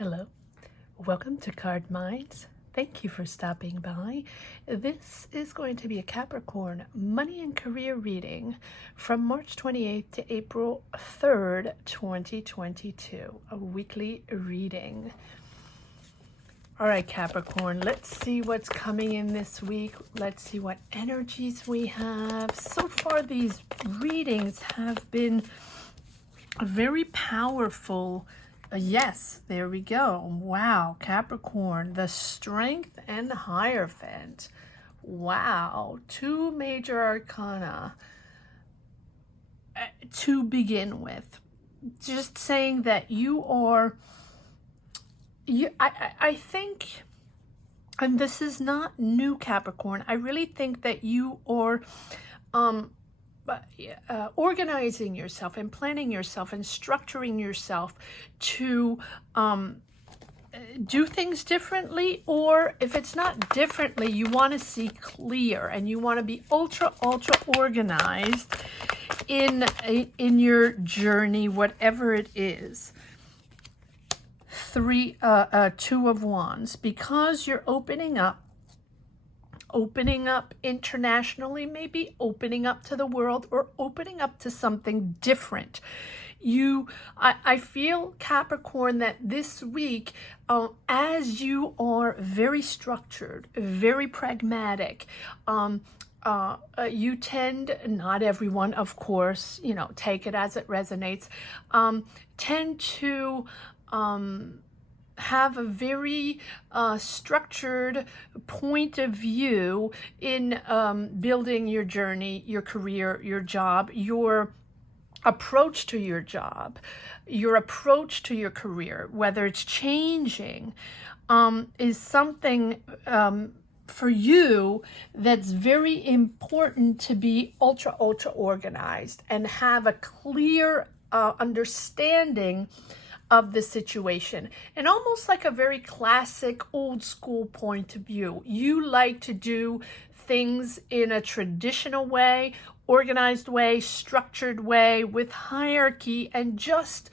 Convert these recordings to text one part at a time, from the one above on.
Hello, welcome to Card Minds. Thank you for stopping by. This is going to be a Capricorn money and career reading from March 28th to April 3rd, 2022, a weekly reading. All right, Capricorn, let's see what's coming in this week. Let's see what energies we have. So far, these readings have been very powerful. Yes, there we go. Wow, Capricorn, the Strength and the Hierophant. Wow, two major arcana to begin with. Just saying that you are, I think, and this is not new, Capricorn, I really think that you are organizing yourself and planning yourself and structuring yourself to do things differently, or if it's not differently, you want to see clear and you want to be ultra organized in your journey, whatever it is. Two of Wands, because you're opening up internationally, maybe opening up to the world, or opening up to something different. I feel, Capricorn, that this week, as you are very structured, very pragmatic, you tend, not everyone, of course, take it as it resonates, tend to have a very structured point of view in building your journey, your career, your job, your approach to your job, your approach to your career, whether it's changing, is something for you that's very important to be ultra organized and have a clear understanding of the situation, and almost like a very classic old school point of view. You like to do things in a traditional way, organized way, structured way, with hierarchy, and just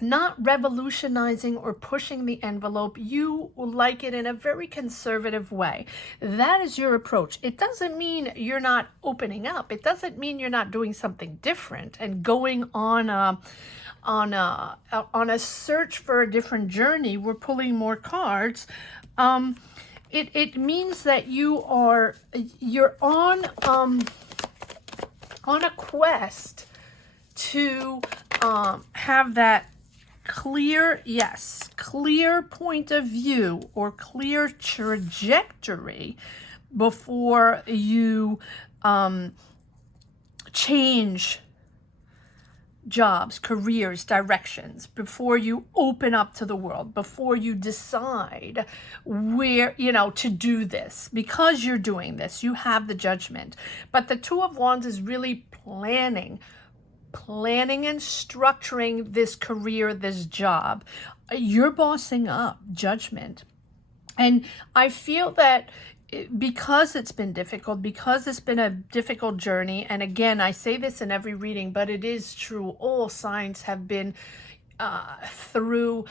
not revolutionizing or pushing the envelope. You like it in a very conservative way. That is your approach. It doesn't mean you're not opening up. It doesn't mean you're not doing something different and going on a search for a different journey. We're pulling more cards. It means that you're on a quest to have that clear point of view or clear trajectory before you change jobs, careers, directions, before you open up to the world, before you decide where, to do this. Because you're doing this, you have the judgment. But the Two of Wands is really planning and structuring this career, this job. You're bossing up, judgment. And I feel that because it's been difficult, because it's been a difficult journey, and again, I say this in every reading, but it is true, all signs have been through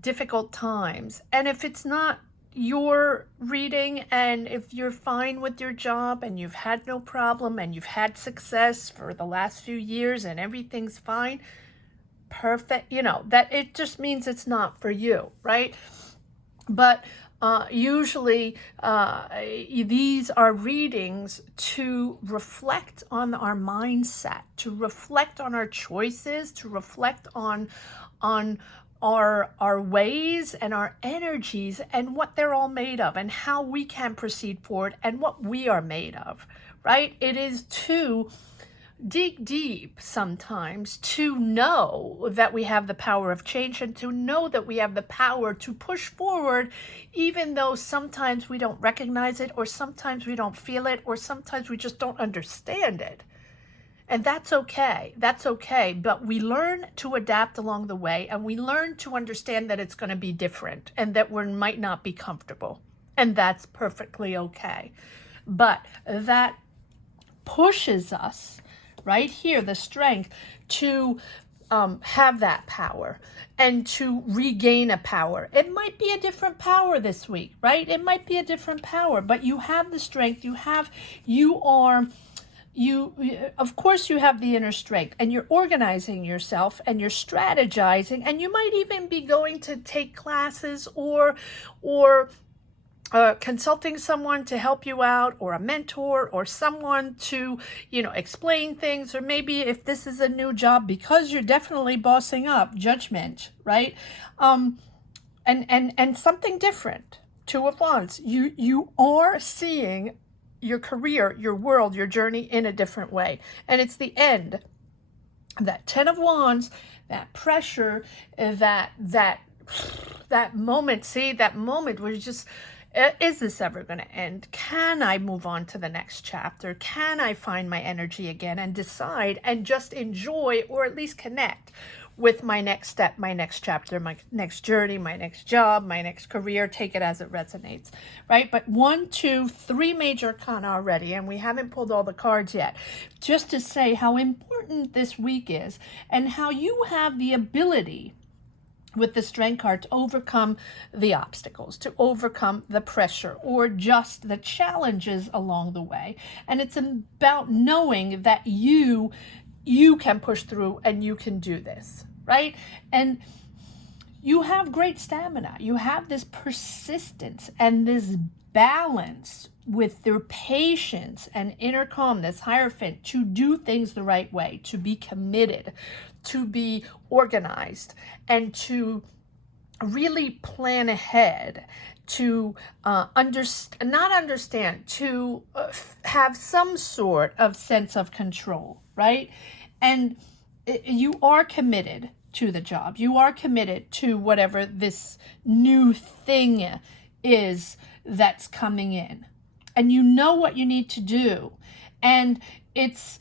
difficult times. And if it's not your reading, and if you're fine with your job and you've had no problem and you've had success for the last few years and everything's fine, perfect, that it just means it's not for you, right? But usually these are readings to reflect on our mindset, to reflect on our choices, to reflect on our ways and our energies and what they're all made of and how we can proceed forward and what we are made of, right? It is to dig deep sometimes to know that we have the power of change and to know that we have the power to push forward, even though sometimes we don't recognize it, or sometimes we don't feel it, or sometimes we just don't understand it. And that's okay. That's okay. But we learn to adapt along the way, and we learn to understand that it's going to be different and that we might not be comfortable. And that's perfectly okay. But that pushes us right here, the strength, to have that power and to regain a power. It might be a different power this week, right? It might be a different power, but you have the strength. Of course you have the inner strength, and you're organizing yourself and you're strategizing, and you might even be going to take classes or consulting someone to help you out, or a mentor, or someone to, explain things, or maybe if this is a new job, because you're definitely bossing up, judgment, right? And something different. Two of Wands. You are seeing your career, your world, your journey in a different way, and it's the end. That Ten of Wands, that pressure, that moment. See, that moment where you just, is this ever going to end? Can I move on to the next chapter? Can I find my energy again and decide and just enjoy, or at least connect with my next step, my next chapter, my next journey, my next job, my next career? Take it as it resonates, right? But 1, 2, 3 major arcana already, and we haven't pulled all the cards yet, just to say how important this week is and how you have the ability with the Strength card to overcome the obstacles, to overcome the pressure, or just the challenges along the way. And it's about knowing that you can push through and you can do this, right? And you have great stamina. You have this persistence and this balance with their patience and inner calm, this Hierophant, to do things the right way, to be committed, to be organized, and to really plan ahead, to to have some sort of sense of control, right? And you are committed to the job. You are committed to whatever this new thing is that's coming in. And you know what you need to do. And it's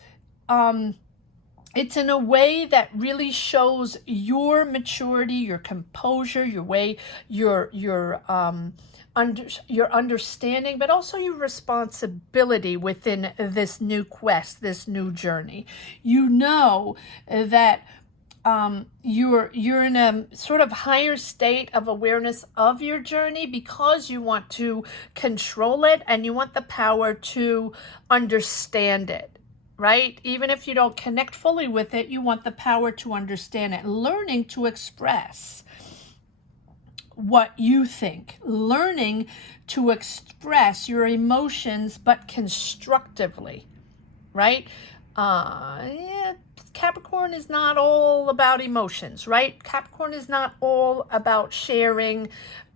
in a way that really shows your maturity, your composure, your understanding, but also your responsibility within this new quest, this new journey. You know that you're in a sort of higher state of awareness of your journey, because you want to control it and you want the power to understand it, right? Even if you don't connect fully with it, you want the power to understand it, learning to express what you think, learning to express your emotions, but constructively, right? Capricorn is not all about emotions, right? Capricorn is not all about sharing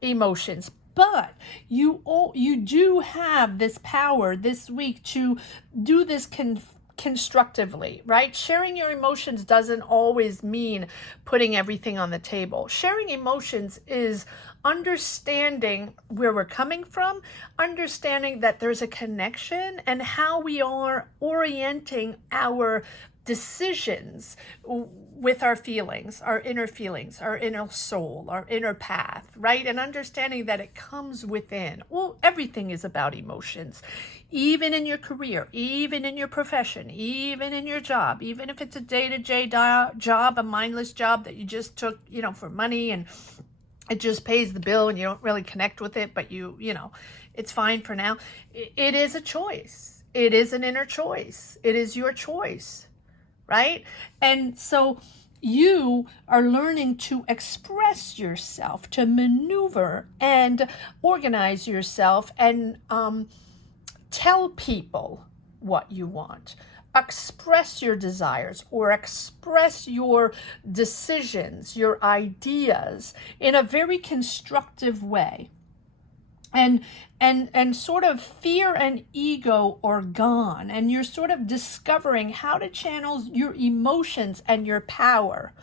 emotions, but you do have this power this week to do this constructively, right? Sharing your emotions doesn't always mean putting everything on the table. Sharing emotions is understanding where we're coming from, understanding that there's a connection, and how we are orienting our decisions with our feelings, our inner soul, our inner path, right? And understanding that it comes within. Well, everything is about emotions, even in your career, even in your profession, even in your job, even if it's a day-to-day job, a mindless job that you just took, for money, and it just pays the bill and you don't really connect with it, but it's fine for now. It is a choice. It is an inner choice. It is your choice. Right? And so you are learning to express yourself, to maneuver and organize yourself, and tell people what you want. Express your desires, or express your decisions, your ideas in a very constructive way. And sort of fear and ego are gone, and you're sort of discovering how to channel your emotions and your power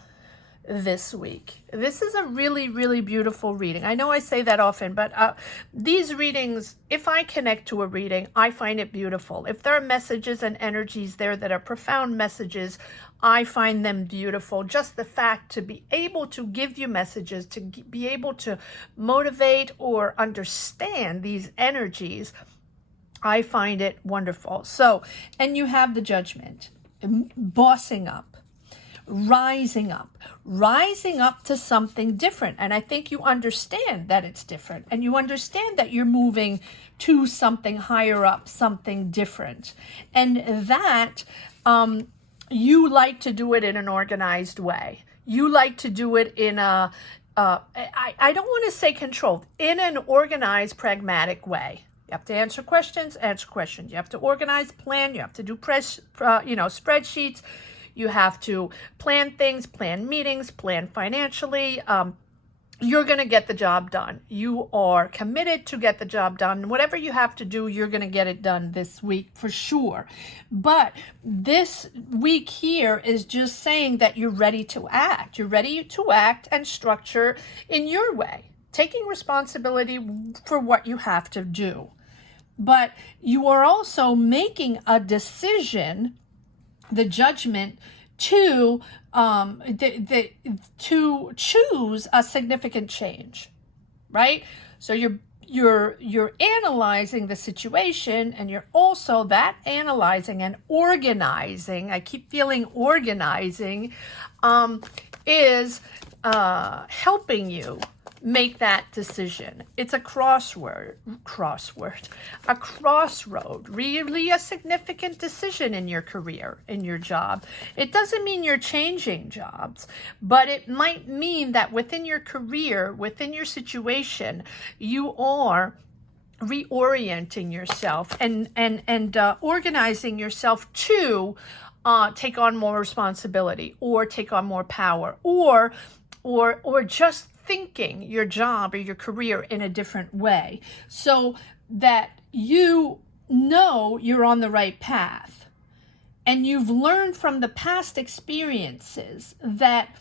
this week. This is a really, really beautiful reading. I know I say that often, but these readings, if I connect to a reading, I find it beautiful. If there are messages and energies there that are profound messages, I find them beautiful. Just the fact to be able to give you messages, to be able to motivate or understand these energies, I find it wonderful. So, and you have the Judgment, bossing up, rising up to something different. And I think you understand that it's different, and you understand that you're moving to something higher up, something different. And that you like to do it in an organized way. You like to do it in a, I don't want to say controlled, in an organized, pragmatic way. You have to answer questions. You have to organize, plan. You have to do spreadsheets. You have to plan things, plan meetings, plan financially. You're going to get the job done. You are committed to get the job done. Whatever you have to do, you're going to get it done this week for sure. But this week here is just saying that you're ready to act. You're ready to act and structure in your way, taking responsibility for what you have to do. But you are also making a decision, the judgment, to choose a significant change, right? So you're analyzing the situation, and you're also that analyzing and organizing. I keep feeling organizing is helping you make that decision. It's a crossroad, really a significant decision in your career, in your job. It doesn't mean you're changing jobs, but it might mean that within your career, within your situation, you are reorienting yourself and organizing yourself to take on more responsibility, or take on more power, or just thinking your job or your career in a different way, so that you know you're on the right path, and you've learned from the past experiences that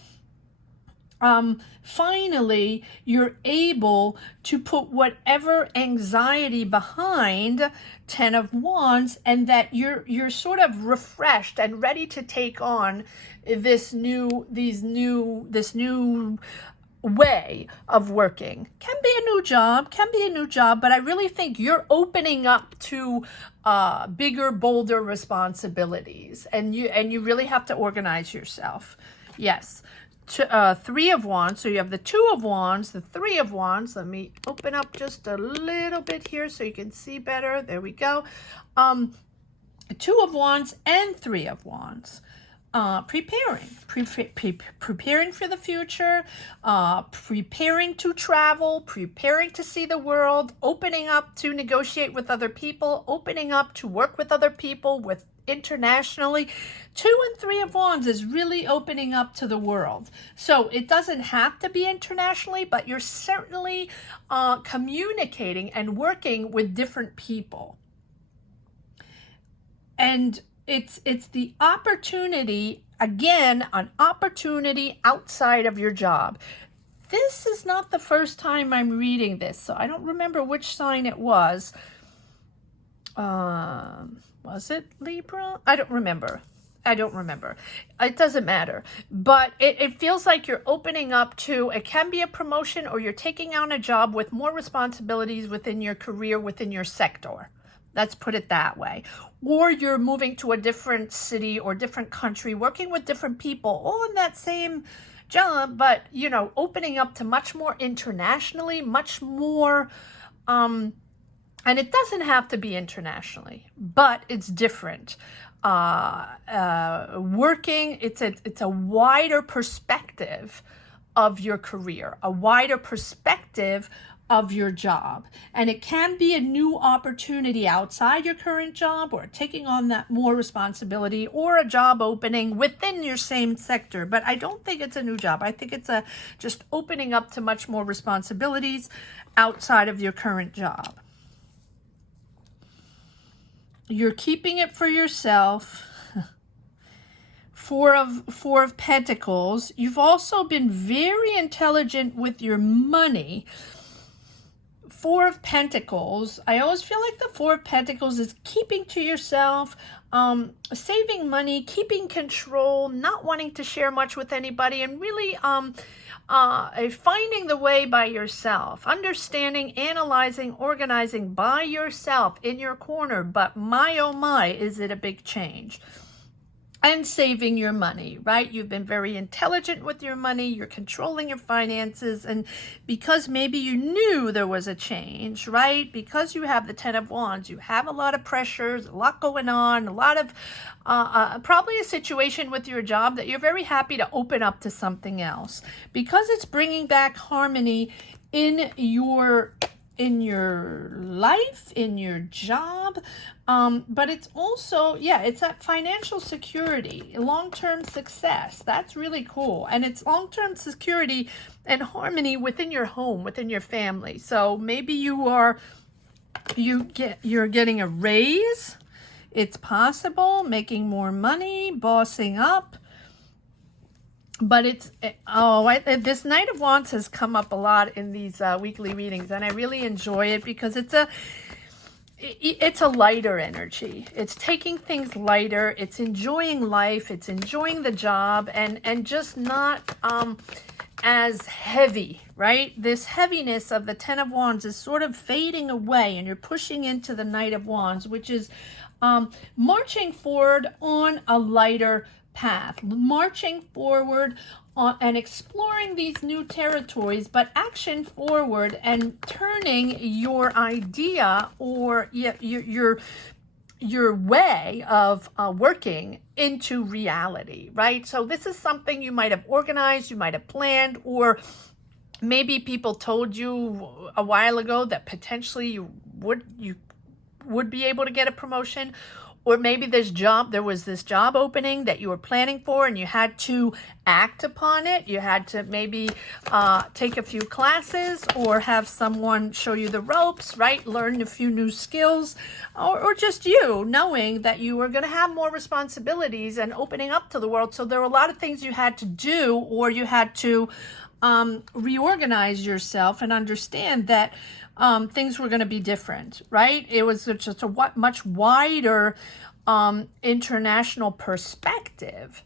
finally you're able to put whatever anxiety behind 10 of Wands, and that you're sort of refreshed and ready to take on this new way of working. Can be a new job, but I really think you're opening up to bigger, bolder responsibilities, and you really have to organize yourself. Yes. Three of Wands. So you have the Two of Wands, the Three of Wands. Let me open up just a little bit here so you can see better. There we go. Two of Wands and Three of Wands. Preparing for the future, preparing to travel, preparing to see the world, opening up to negotiate with other people, opening up to work with other people, with internationally. Two and Three of Wands is really opening up to the world. So it doesn't have to be internationally, but you're certainly communicating and working with different people. And it's the opportunity, again, an opportunity outside of your job. This is not the first time I'm reading this, so I don't remember which sign it was. Was it Libra? I don't remember. It doesn't matter. But it feels like you're opening up to, it can be a promotion, or you're taking on a job with more responsibilities within your career, within your sector. Let's put it that way. Or you're moving to a different city or different country, working with different people, all in that same job, but, opening up to much more internationally, much more, and it doesn't have to be internationally, but it's different. Working, it's a wider perspective of your career, a wider perspective of your job. And it can be a new opportunity outside your current job, or taking on that more responsibility, or a job opening within your same sector. But I don't think it's a new job. I think it's just opening up to much more responsibilities outside of your current job. You're keeping it for yourself. Four of Pentacles. You've also been very intelligent with your money. Four of Pentacles. I always feel like the Four of Pentacles is keeping to yourself, saving money, keeping control, not wanting to share much with anybody, and really finding the way by yourself, understanding, analyzing, organizing by yourself in your corner. But my, oh my, is it a big change. and saving your money, right? You've been very intelligent with your money. You're controlling your finances. And because maybe you knew there was a change, right? Because you have the 10 of Wands, you have a lot of pressures, a lot going on, a lot of probably a situation with your job that you're very happy to open up to something else because it's bringing back harmony in your life, in your job, but it's also, yeah, it's that financial security, long-term success. That's really cool. And it's long-term security and harmony within your home, within your family. So maybe you're getting a raise. It's possible, making more money, bossing up. But it's, this Knight of Wands has come up a lot in these weekly readings, and I really enjoy it because it's a lighter energy. It's taking things lighter. It's enjoying life. It's enjoying the job, and just not as heavy, right? This heaviness of the 10 of Wands is sort of fading away, and you're pushing into the Knight of Wands, which is marching forward on a lighter path, marching forward and exploring these new territories, but action forward and turning your idea or your way of working into reality, right? So this is something you might have organized, you might have planned, or maybe people told you a while ago that potentially you would be able to get a promotion. Or maybe there was this job opening that you were planning for and you had to act upon it. You had to maybe take a few classes or have someone show you the ropes, right? Learn a few new skills, or just you knowing that you were going to have more responsibilities and opening up to the world. So there were a lot of things you had to do, or you had to reorganize yourself and understand that things were going to be different, right? It was just a much wider international perspective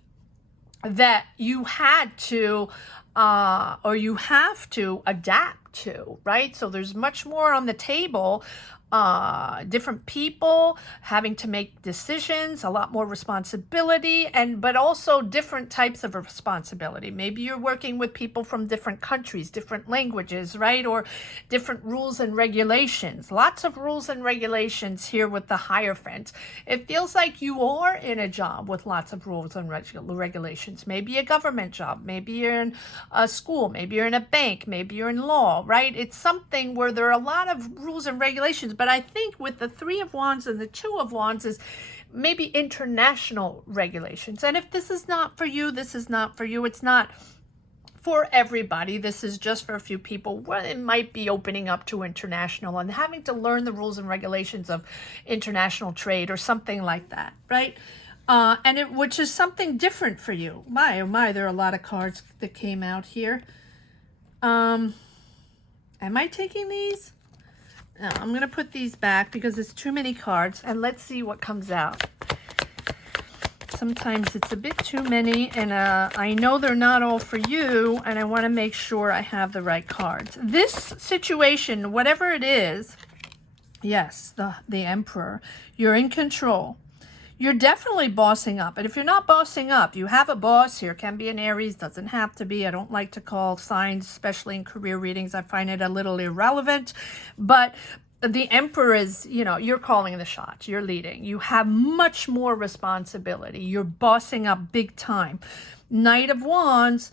that you had to or you have to adapt to, right? So there's much more on the table, different people having to make decisions, a lot more responsibility, but also different types of responsibility. Maybe you're working with people from different countries, different languages, right? Or different rules and regulations. Lots of rules and regulations here with the Hierophant. It feels like you are in a job with lots of rules and regulations. Maybe a government job, maybe you're in a school, maybe you're in a bank, maybe you're in law, right? It's something where there are a lot of rules and regulations. But I think with the 3 of Wands and the 2 of Wands is maybe international regulations. And if this is not for you, this is not for you. It's not for everybody. This is just for a few people where it might be opening up to international and having to learn the rules and regulations of international trade or something like that, right? Which is something different for you. My, oh my, there are a lot of cards that came out here. Am I taking these? No, I'm going to put these back because it's too many cards, and let's see what comes out. Sometimes it's a bit too many, and I know they're not all for you, and I want to make sure I have the right cards. This situation, whatever it is, yes, the Emperor, you're in control. You're definitely bossing up. And if you're not bossing up, you have a boss here. Can be an Aries, doesn't have to be. I don't like to call signs, especially in career readings. I find it a little irrelevant. But the Emperor is, you're calling the shots. You're leading. You have much more responsibility. You're bossing up big time. Knight of Wands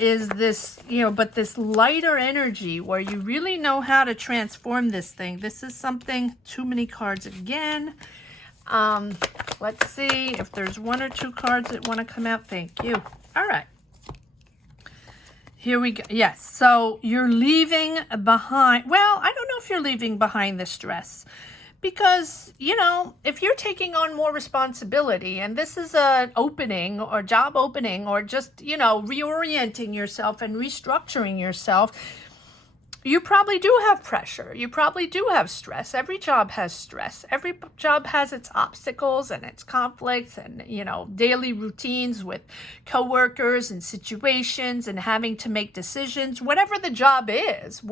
is this, but this lighter energy where you really know how to transform this thing. This is something, too many cards again. Let's see if there's 1 or 2 cards that want to come out. Thank you. All right. Here we go. Yes. So you're leaving behind. Well, I don't know if you're leaving behind the stress because, if you're taking on more responsibility and this is an opening or job opening or just, reorienting yourself and restructuring yourself, you probably do have pressure. You probably do have stress. Every job has stress. Every job has its obstacles and its conflicts and, daily routines with coworkers and situations and having to make decisions, whatever the job is.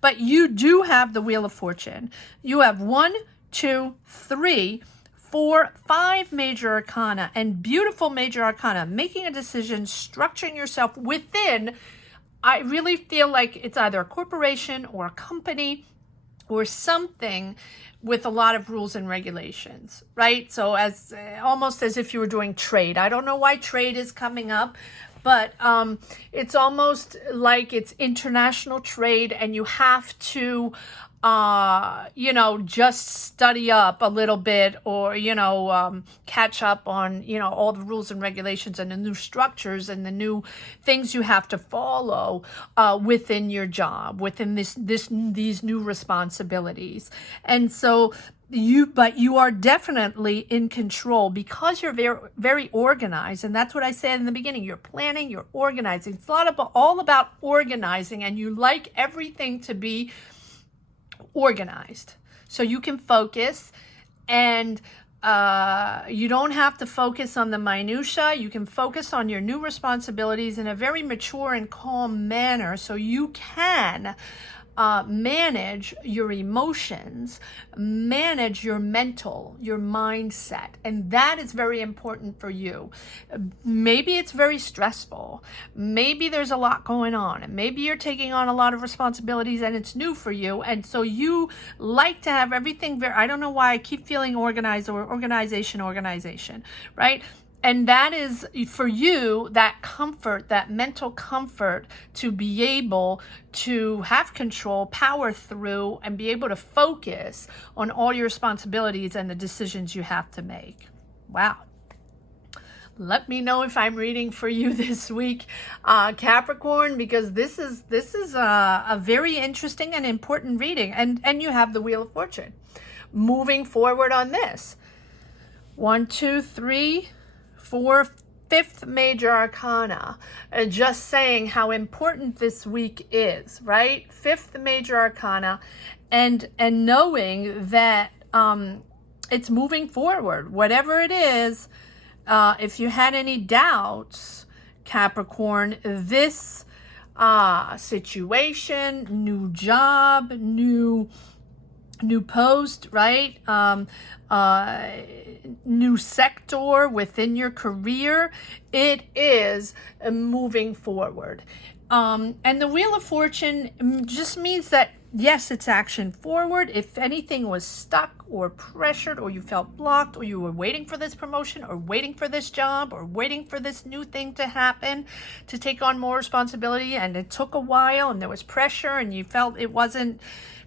But you do have the Wheel of Fortune. You have 1, 2, 3, 5 major arcana and beautiful major arcana, making a decision, structuring yourself within, I really feel like it's either a corporation or a company or something with a lot of rules and regulations, right? So as almost as if you were doing trade. I don't know why trade is coming up, but it's almost like it's international trade, and you have to you know, just study up a little bit, or, you know, catch up on, you know, all the rules and regulations and the new structures and the new things you have to follow within your job, within these new responsibilities. And so but you are definitely in control because you're very, very organized. And that's what I said in the beginning. You're planning, you're organizing. It's all about organizing, and you like everything to be organized so you can focus, and you don't have to focus on the minutia. You can focus on your new responsibilities in a very mature and calm manner, so you can manage your emotions, manage your your mindset. And that is very important for you. Maybe it's very stressful. Maybe there's a lot going on, and maybe you're taking on a lot of responsibilities and it's new for you. And so you like to have everything I don't know why I keep feeling organized, or organization, right? And that is for you, that comfort, that mental comfort to be able to have control, power through, and be able to focus on all your responsibilities and the decisions you have to make. Wow. Let me know if I'm reading for you this week, Capricorn, because this is a very interesting and important reading. And you have the Wheel of Fortune. Moving forward on this. 1, 2, 3, 4, 5th major arcana, just saying how important this week is, right? 5th major arcana, and knowing that it's moving forward, whatever it is. If you had any doubts, Capricorn, this situation, new job, new post, right? New sector within your career, it is moving forward. And the Wheel of Fortune just means that, yes, it's action forward. If anything was stuck or pressured, or you felt blocked, or you were waiting for this promotion, or waiting for this job, or waiting for this new thing to happen, to take on more responsibility, and it took a while, and there was pressure, and you felt it wasn't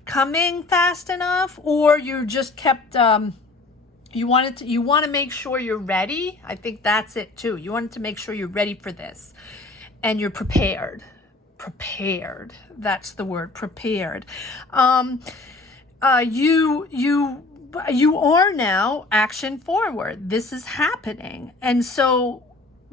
coming fast enough, or you just kept you want to make sure you're ready. I think that's it too. You wanted to make sure you're ready for this, and you're prepared. That's the word, prepared. You are now action forward. This is happening, and so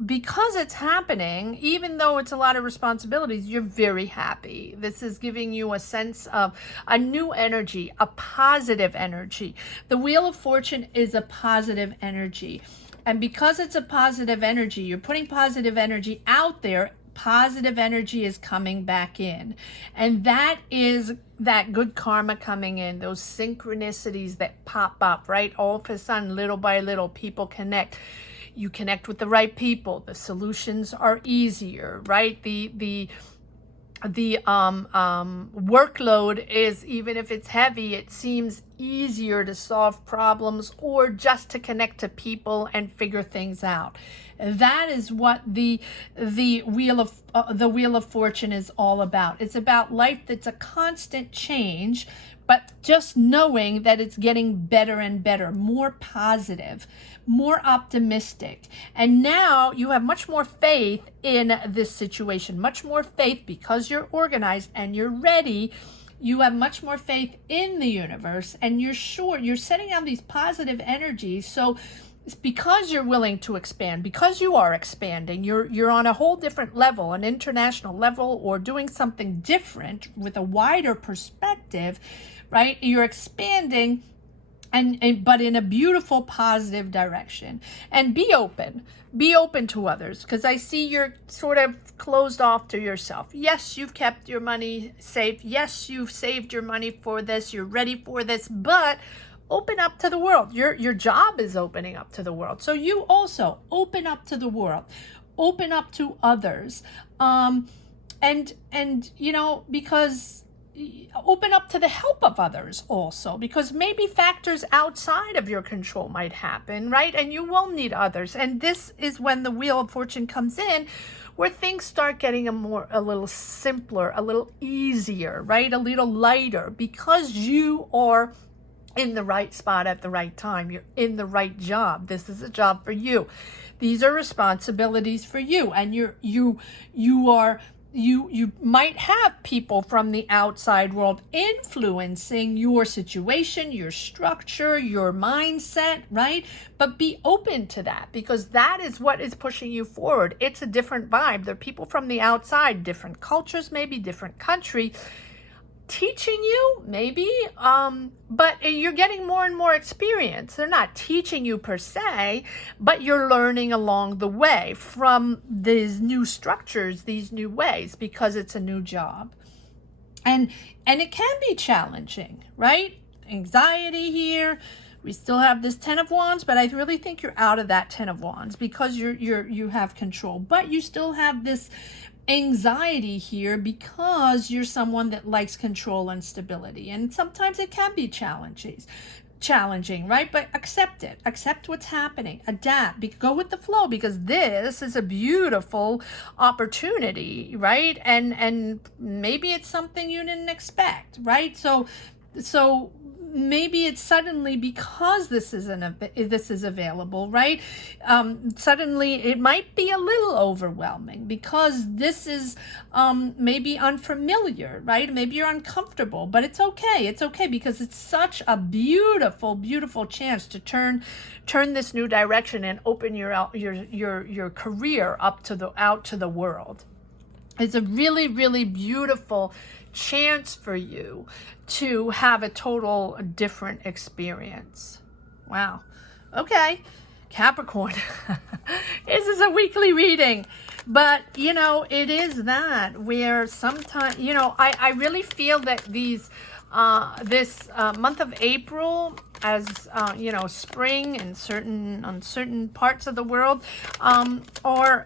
because it's happening, even though it's a lot of responsibilities, you're very happy. This is giving you a sense of a new energy, a positive energy. The Wheel of Fortune is a positive energy. And because it's a positive energy, you're putting positive energy out there, positive energy is coming back in. And that is that good karma coming in, those synchronicities that pop up, right? All of a sudden, little by little, people connect. You connect with the right people. The solutions are easier, right? The workload is, even if it's heavy, it seems easier to solve problems, or just to connect to people and figure things out. That is what the Wheel of Fortune is all about. It's about life that's a constant change, but just knowing that it's getting better and better, more positive, more optimistic. And now you have much more faith in this situation, much more faith because you're organized and you're ready. You have much more faith in the universe, and you're sure you're setting out these positive energies. So it's because you're willing to expand, because you are expanding, you're on a whole different level, an international level, or doing something different with a wider perspective, right? You're expanding, but in a beautiful, positive direction. And be open to others, because I see you're sort of closed off to yourself. Yes, you've kept your money safe. Yes, you've saved your money for this. You're ready for this, but open up to the world. Your job is opening up to the world. So you also open up to the world, open up to others. And you know, because open up to the help of others also, because maybe factors outside of your control might happen, right? And you will need others. And this is when the Wheel of Fortune comes in, where things start getting a little simpler, a little easier, right? A little lighter, because you are in the right spot at the right time. You're in the right job. This is a job for you. These are responsibilities for you. And you might have people from the outside world influencing your situation, your structure, your mindset, right? But be open to that, because that is what is pushing you forward. It's a different vibe. There are people from the outside, different cultures, maybe different country, teaching you, maybe, but you're getting more and more experience. They're not teaching you per se, but you're learning along the way from these new structures, these new ways, because it's a new job. And it can be challenging, right? Anxiety here. We still have this 10 of Wands, but I really think you're out of that 10 of Wands, because you have control, but you still have this anxiety here because you're someone that likes control and stability. And sometimes it can be challenging, right? But accept it. Accept what's happening. Adapt. Go with the flow, because this is a beautiful opportunity, right? And maybe it's something you didn't expect, right? So maybe it's suddenly, because this is available, right? Suddenly it might be a little overwhelming, because this is maybe unfamiliar, right? Maybe you're uncomfortable, but it's okay. It's okay, because it's such a beautiful, beautiful chance to turn this new direction and open your career out to the world. It's a really, really beautiful chance for you to have a total different experience. Wow. Okay, Capricorn. This is a weekly reading, but you know, it is that where sometimes, you know, I really feel that this month of April, as you know, spring in certain parts of the world, we're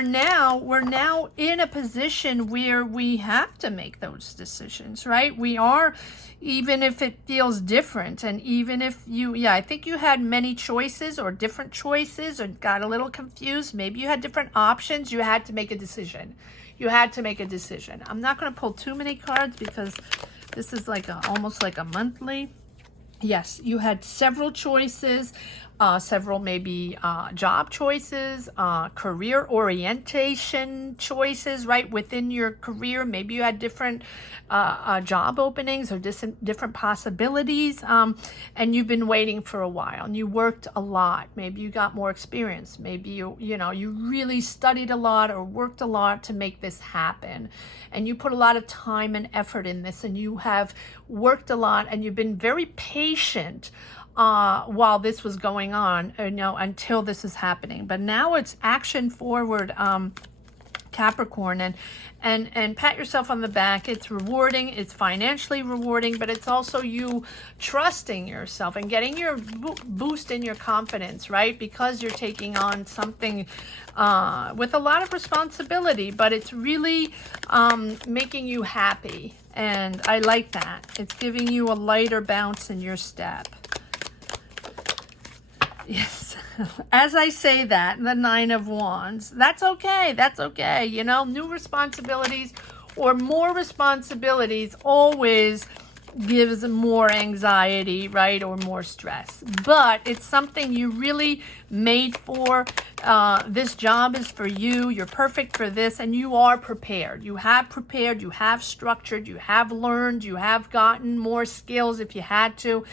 now in a position where we have to make those decisions, right? We are, even if it feels different, and even if I think you had many choices or different choices, or got a little confused. Maybe you had different options. You had to make a decision. I'm not going to pull too many cards, because this is like almost like a monthly. Yes, you had several choices, several maybe job choices, career orientation choices, right? Within your career, maybe you had different job openings or different possibilities, and you've been waiting for a while, and you worked a lot. Maybe you got more experience. Maybe you really studied a lot or worked a lot to make this happen, and you put a lot of time and effort in this, and you have worked a lot, and you've been very patient while this was going on, until this is happening. But now it's action forward, Capricorn, and pat yourself on the back. It's rewarding, it's financially rewarding, but it's also you trusting yourself and getting your boost in your confidence, right? Because you're taking on something with a lot of responsibility, but it's really making you happy. And I like that. It's giving you a lighter bounce in your step. Yes, as I say that, the 9 of Wands, that's okay. That's okay. You know, new responsibilities or more responsibilities always gives more anxiety, right? Or more stress. But it's something you really made for. This job is for you. You're perfect for this, and you are prepared. You have prepared, you have structured, you have learned, you have gotten more skills if you had to.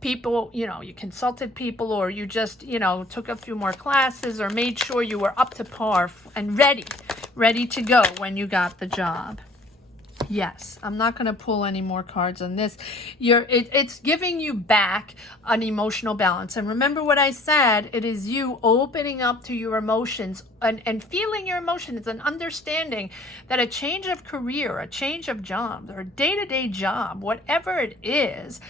People, you consulted people, or you just, took a few more classes, or made sure you were up to par and ready to go when you got the job. Yes, I'm not going to pull any more cards on this. It's giving you back an emotional balance. And remember what I said, it is you opening up to your emotions and feeling your emotions and understanding that a change of career, a change of job, or a day-to-day job, whatever it is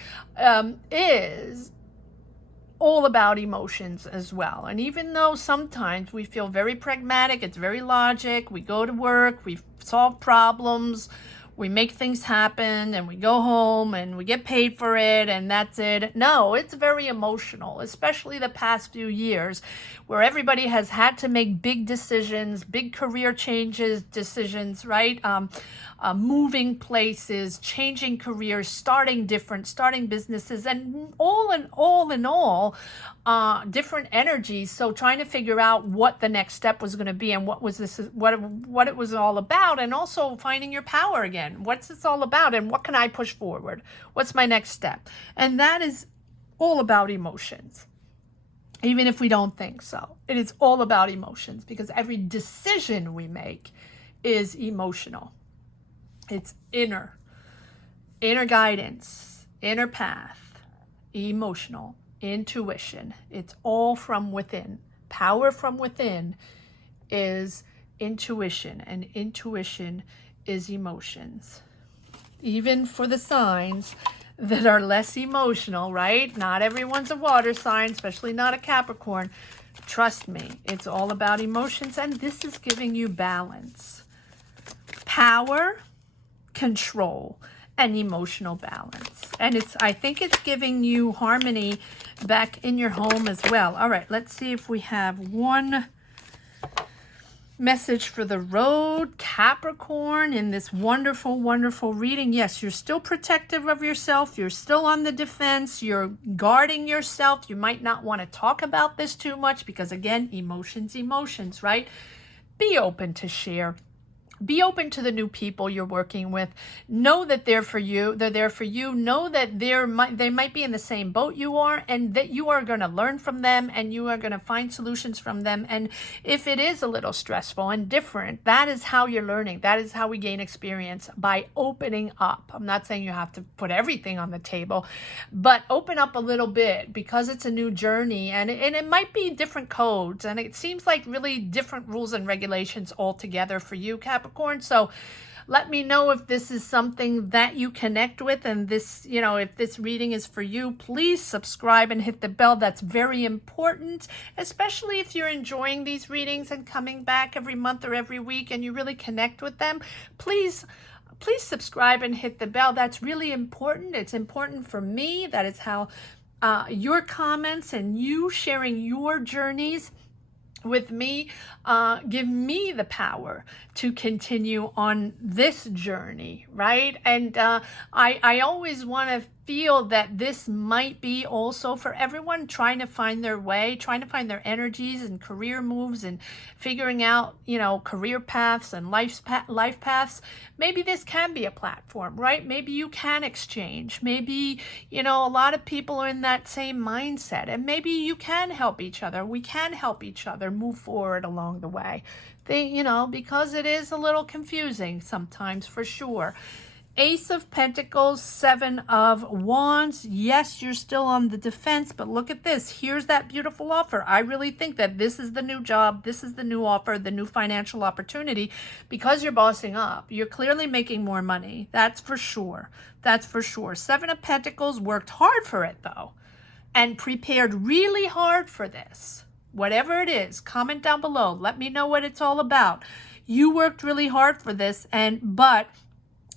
all about emotions as well. And even though sometimes we feel very pragmatic, it's very logic, we go to work, we solve problems, we make things happen, and we go home and we get paid for it, and that's it. No, it's very emotional, especially the past few years where everybody has had to make big decisions, big career changes, decisions, right? Moving places, changing careers, starting businesses, and all in all, different energies. So trying to figure out what the next step was going to be and what it was all about, and also finding your power again. What's this all about, and what can I push forward? What's my next step? And that is all about emotions. Even if we don't think so, it is all about emotions, because every decision we make is emotional. It's inner guidance, inner path, emotional, intuition. It's all from within. Power from within is intuition, and intuition is emotions. Even for the signs that are less emotional, right? Not everyone's a water sign, especially not a Capricorn. Trust me, it's all about emotions, and this is giving you balance, power, control, and emotional balance. And I think it's giving you harmony back in your home as well. All right, let's see if we have one message for the road, Capricorn, in this wonderful, wonderful reading. Yes, you're still protective of yourself. You're still on the defense. You're guarding yourself. You might not want to talk about this too much because, again, emotions, right? Be open to share. Be open to the new people you're working with. Know that they're for you. They're there for you. Know that they might be in the same boat you are, and that you are going to learn from them, and you are going to find solutions from them. And if it is a little stressful and different, that is how you're learning. That is how we gain experience, by opening up. I'm not saying you have to put everything on the table, but open up a little bit, because it's a new journey, and it might be different codes, and it seems like really different rules and regulations altogether for you, Capricorn. So let me know if this is something that you connect with, and this, if this reading is for you. Please subscribe and hit the bell. That's very important, especially if you're enjoying these readings and coming back every month or every week and you really connect with them. Please subscribe and hit the bell. That's really important. It's important for me. That is how your comments and you sharing your journeys with me give me the power to continue on this journey, right? And I always want to feel that this might be also for everyone trying to find their way, trying to find their energies and career moves, and figuring out, career paths and life paths. Maybe this can be a platform, right? Maybe you can exchange. Maybe, a lot of people are in that same mindset, and maybe you can help each other. We can help each other move forward along the way. Because it is a little confusing sometimes, for sure. Ace of Pentacles, Seven of Wands. Yes, you're still on the defense, but look at this. Here's that beautiful offer. I really think that this is the new job. This is the new offer, the new financial opportunity, because you're bossing up. You're clearly making more money. That's for sure. That's for sure. Seven of Pentacles, worked hard for it, though, and prepared really hard for this. Whatever it is, comment down below. Let me know what it's all about. You worked really hard for this, but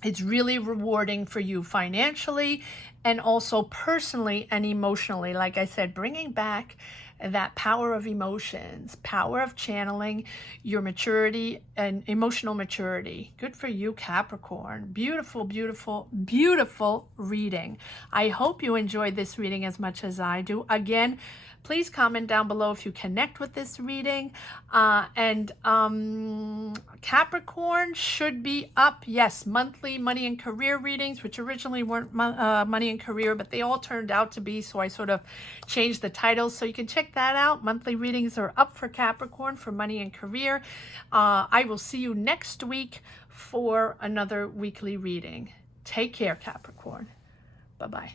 it's really rewarding for you financially and also personally and emotionally. Like I said, bringing back that power of emotions, power of channeling your maturity and emotional maturity. Good for you, Capricorn. Beautiful, beautiful, beautiful reading. I hope you enjoyed this reading as much as I do. Again, please comment down below if you connect with this reading. Capricorn should be up. Yes, monthly money and career readings, which originally weren't money and career, but they all turned out to be, so I sort of changed the titles. So you can check check that out. Monthly readings are up for Capricorn for money and career. I will see you next week for another weekly reading. Take care, Capricorn. Bye-bye.